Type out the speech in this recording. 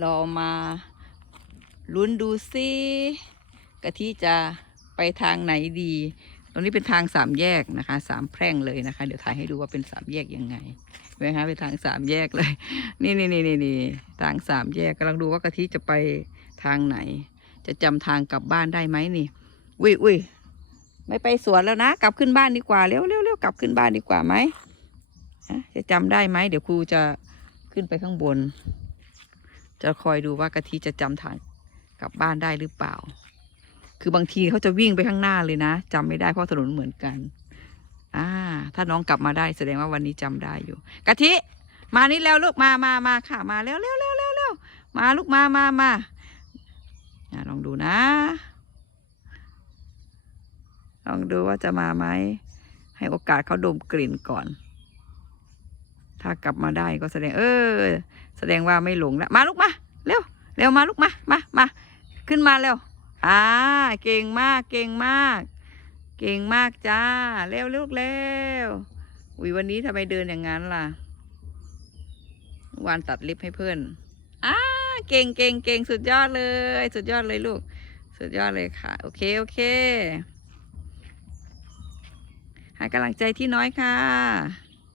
เรามาลุ้นดูซิกะทิจะไปทางไหนดี ตรงนี้เป็นทางสามแยกนะคะสามแพร่งเลยนะคะ เดี๋ยวถ่ายให้ดูว่าเป็นสามแยกยังไงเห็นไหมคะเป็นทางสามแยกเลย นี่นี่นี่นี่นี่ทางสามแยกกำลังดูว่ากะทิจะไปทางไหน จะจำทางกลับบ้านได้ไหมนี่อุ้ยอุ้ยไม่ไปสวนแล้วนะ กลับขึ้นบ้านดีกว่าเร็วเร็วเร็วกลับขึ้นบ้านดีกว่าไหมฮะจะจำได้ไหมเดี๋ยวครูจะขึ้นไปข้างบน จะคอยดูว่ากะทิจะจำทางกลับบ้านได้หรือเปล่า คือบางทีเขาจะวิ่งไปข้างหน้าเลยนะจำไม่ได้เพราะถนนเหมือนกัน อ่า ถ้าน้องกลับมาได้แสดงว่าวันนี้จำได้อยู่ กะทิ มานี่แล้วลูกมามามาค่ะ มาเร็วเร็วเร็วเร็วเร็วมาลูกมามามาลองดูนะ ลองดูว่าจะมาไหมให้โอกาสเขาดมกลิ่นก่อน ถ้ากลับมาได้ก็แสดง เออ แสดงว่าไม่หลงแล้วมาลูกมาเร็วเร็วมาลูกมามามาขึ้นมาเร็วอ่าเก่งมากเก่งมาก เก่งมากจ้าเร็วลูกเร็วอุ้ยวันนี้ทำไมเดินอย่างนั้นล่ะวานตัดเล็บให้เพื่อนอ่าเก่งเก่งเก่งสุดยอดเลย สุดยอดเลยลูก สุดยอดเลยค่ะ โอเคโอเคให้กำลังใจที่น้อยค่ะ